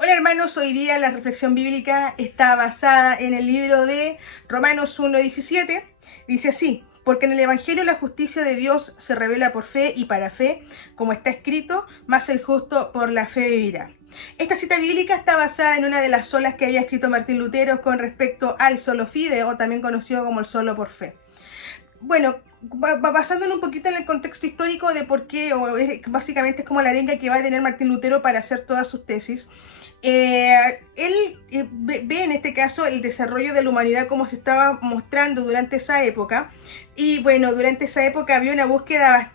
Hola hermanos, hoy día la reflexión bíblica está basada en el libro de Romanos 1:17. Dice así: porque en el Evangelio la justicia de Dios se revela por fe y para fe, como está escrito, mas el justo por la fe vivirá. Esta cita bíblica está basada en una de las solas que había escrito Martín Lutero con respecto al solo fide, o también conocido como el solo por fe. Bueno, basándonos un poquito en el contexto histórico de por qué, básicamente es como la arenga que va a tener Martín Lutero para hacer todas sus tesis. Él ve en este caso el desarrollo de la humanidad como se estaba mostrando durante esa época, y bueno, durante esa época había una búsqueda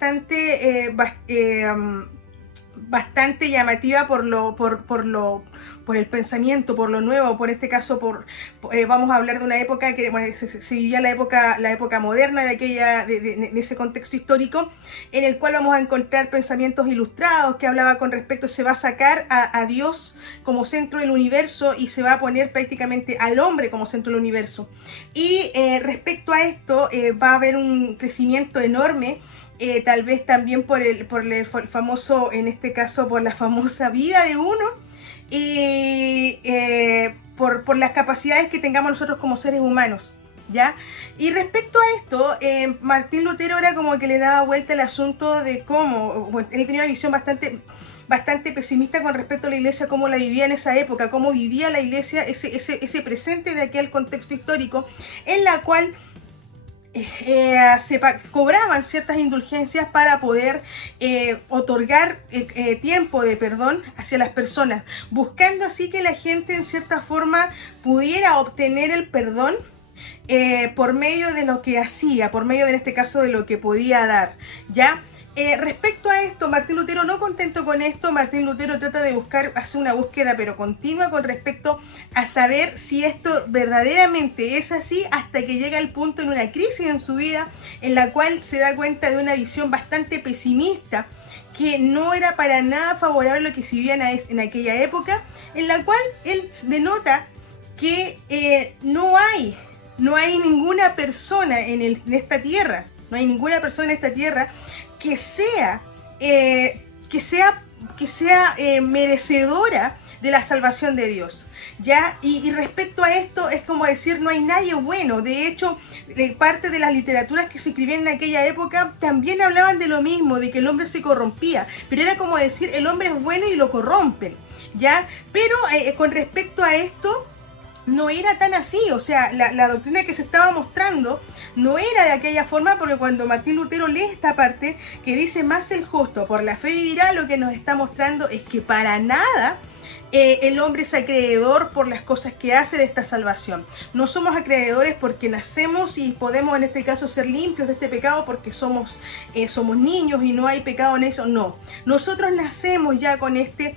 bastante llamativa por el pensamiento, por lo nuevo, por este caso, vamos a hablar de una época que bueno, se vivía la época moderna de ese contexto histórico, en el cual vamos a encontrar pensamientos ilustrados que hablaba con respecto, se va a sacar a Dios como centro del universo y se va a poner prácticamente al hombre como centro del universo. Y respecto a esto va a haber un crecimiento enorme. Tal vez también por el famoso, en este caso, por la famosa vida de uno, y por las capacidades que tengamos nosotros como seres humanos, ¿ya? Y respecto a esto, Martín Lutero era como que le daba vuelta el asunto de cómo, bueno, él tenía una visión bastante pesimista con respecto a la iglesia, cómo la vivía en esa época, cómo vivía la iglesia ese presente de aquel contexto histórico, en la cual se cobraban ciertas indulgencias para poder otorgar tiempo de perdón hacia las personas, buscando así que la gente en cierta forma pudiera obtener el perdón por medio de lo que hacía, por medio de, en este caso, de lo que podía dar, ¿ya? Respecto a esto, Martín Lutero, no contento con esto, Martín Lutero trata de hacer una búsqueda pero continua con respecto a saber si esto verdaderamente es así, hasta que llega el punto en una crisis en su vida en la cual se da cuenta de una visión bastante pesimista, que no era para nada favorable a lo que se vivía en aquella época, en la cual él denota que no hay ninguna persona en esta tierra, no hay ninguna persona en esta tierra que sea merecedora de la salvación de Dios, ¿ya? Y respecto a esto es como decir, no hay nadie bueno. De hecho, parte de las literaturas que se escribían en aquella época también hablaban de lo mismo, de que el hombre se corrompía, pero era como decir, el hombre es bueno y lo corrompen, ¿ya? Pero con respecto a esto, no era tan así, o sea, la doctrina que se estaba mostrando no era de aquella forma, porque cuando Martín Lutero lee esta parte que dice, más el justo por la fe vivirá, lo que nos está mostrando es que para nada el hombre es acreedor por las cosas que hace de esta salvación. No somos acreedores porque nacemos y podemos en este caso ser limpios de este pecado porque somos niños y no hay pecado en eso. No, nosotros nacemos ya con este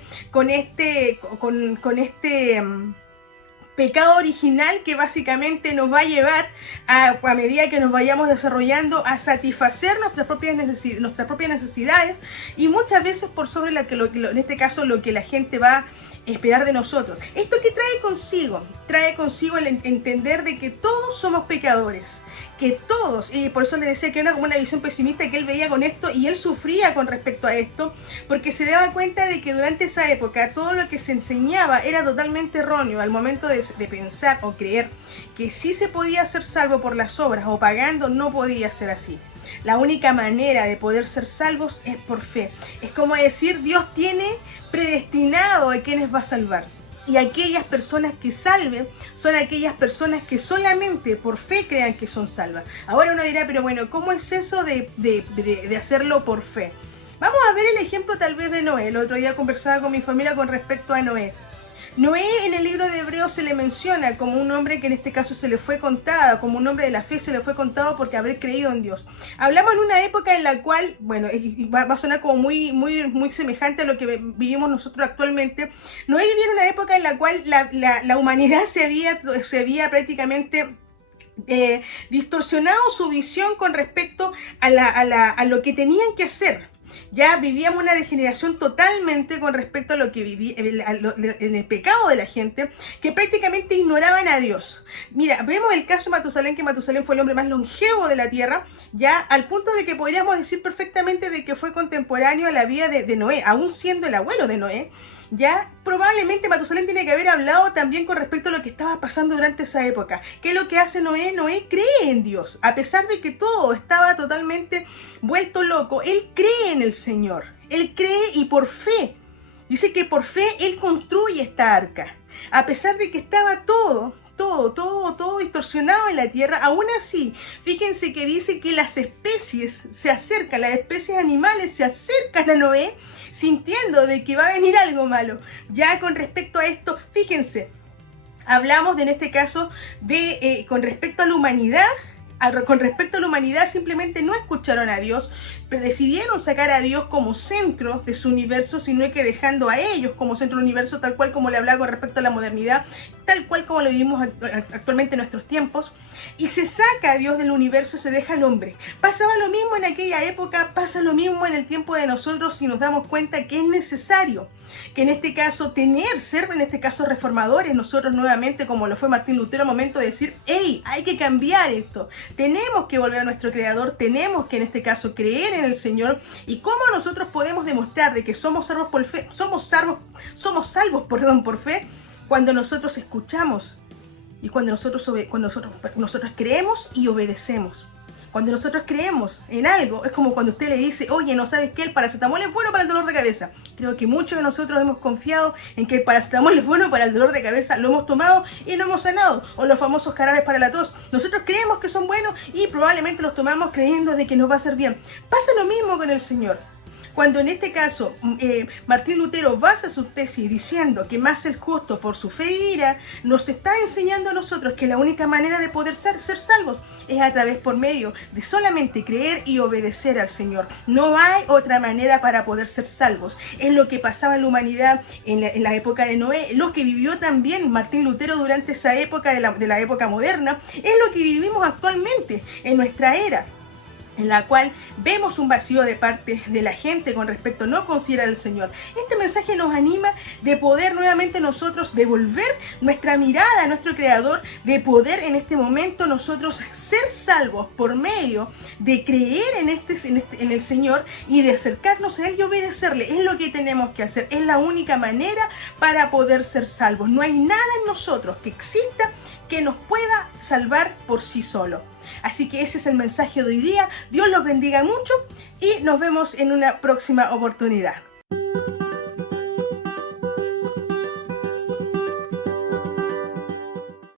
pecado original que básicamente nos va a llevar a medida que nos vayamos desarrollando a satisfacer nuestras propias necesidades, y muchas veces por sobre en este caso lo que la gente va a esperar de nosotros. ¿Esto qué trae consigo? Trae consigo el entender de que todos somos pecadores, que todos, y por eso les decía que era como una visión pesimista que él veía con esto, y él sufría con respecto a esto, porque se daba cuenta de que durante esa época todo lo que se enseñaba era totalmente erróneo al momento de pensar o creer que sí se podía ser salvo por las obras o pagando. No podía ser así. La única manera de poder ser salvos es por fe. Es como decir, Dios tiene predestinado a quienes va a salvar. Y aquellas personas que salven son aquellas personas que solamente por fe crean que son salvas. Ahora uno dirá, pero bueno, ¿cómo es eso de hacerlo por fe? Vamos a ver el ejemplo tal vez de Noé. El otro día conversaba con mi familia con respecto a Noé. Noé en el libro de Hebreos se le menciona como un hombre que en este caso se le fue contado, como un hombre de la fe se le fue contado porque haber creído en Dios. Hablamos en una época en la cual, bueno, va a sonar como muy semejante a lo que vivimos nosotros actualmente. Noé vivía en una época en la cual la humanidad se había prácticamente distorsionado su visión con respecto a lo que tenían que hacer. Ya vivíamos una degeneración totalmente con respecto a lo que vivía en el pecado de la gente, que prácticamente ignoraban a Dios. Mira, vemos el caso de Matusalén, que Matusalén fue el hombre más longevo de la tierra, ya al punto de que podríamos decir perfectamente de que fue contemporáneo a la vida de Noé, aún siendo el abuelo de Noé. Ya probablemente Matusalén tiene que haber hablado también con respecto a lo que estaba pasando durante esa época. ¿Qué es lo que hace Noé? Noé cree en Dios. A pesar de que todo estaba totalmente vuelto loco, él cree en el Señor. Él cree y por fe. Dice que por fe él construye esta arca. A pesar de que estaba todo distorsionado en la tierra, aún así, fíjense que dice que las especies se acercan, las especies animales se acercan a Noé, sintiendo de que va a venir algo malo. Ya con respecto a esto, fíjense, hablamos en este caso de con respecto a la humanidad. Con respecto a la humanidad, simplemente no escucharon a Dios, pero decidieron sacar a Dios como centro de su universo, sino que dejando a ellos como centro del universo, tal cual como le hablaba con respecto a la modernidad, tal cual como lo vivimos actualmente en nuestros tiempos, y se saca a Dios del universo, se deja al hombre. Pasaba lo mismo en aquella época, pasa lo mismo en el tiempo de nosotros, si nos damos cuenta que es necesario que en este caso ser en este caso reformadores, nosotros nuevamente, como lo fue Martín Lutero, al momento de decir, hey, hay que cambiar esto, tenemos que volver a nuestro Creador, tenemos que en este caso creer en el Señor. Y cómo nosotros podemos demostrar de que somos salvos por fe, somos salvos por fe, cuando nosotros escuchamos y cuando nosotros creemos y obedecemos. Cuando nosotros creemos en algo, es como cuando usted le dice, oye, ¿no sabes qué? El paracetamol es bueno para el dolor de cabeza. Creo que muchos de nosotros hemos confiado en que el paracetamol es bueno para el dolor de cabeza, lo hemos tomado y no hemos sanado. O los famosos jarabes para la tos. Nosotros creemos que son buenos y probablemente los tomamos creyendo de que nos va a hacer bien. Pasa lo mismo con el Señor. Cuando en este caso Martín Lutero basa su tesis diciendo que más el justo por su fe irá, nos está enseñando a nosotros que la única manera de poder ser salvos es a través por medio de solamente creer y obedecer al Señor. No hay otra manera para poder ser salvos. Es lo que pasaba en la humanidad en la época de Noé, lo que vivió también Martín Lutero durante esa época de la época moderna, es lo que vivimos actualmente en nuestra era, en la cual vemos un vacío de parte de la gente con respecto a no considerar al Señor. Este mensaje nos anima de poder nuevamente nosotros devolver nuestra mirada a nuestro Creador, de poder en este momento nosotros ser salvos por medio de creer en el Señor y de acercarnos a Él y obedecerle. Es lo que tenemos que hacer, es la única manera para poder ser salvos. No hay nada en nosotros que exista que nos pueda salvar por sí solo. Así que ese es el mensaje de hoy día. Dios los bendiga mucho y nos vemos en una próxima oportunidad.